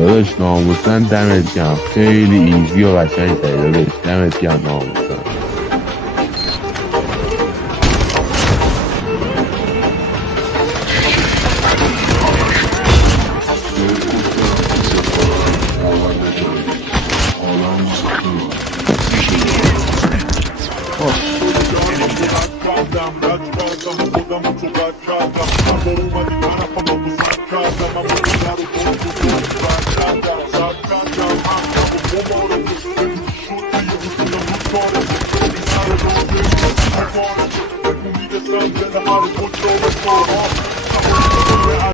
داداش ناموسن دمت گرم، خیلی ایزی و قشنگ داری داداش، دمت گرم ناموسن. خودم تو بد کردم من برو اومدی طرفم با تو سر کردم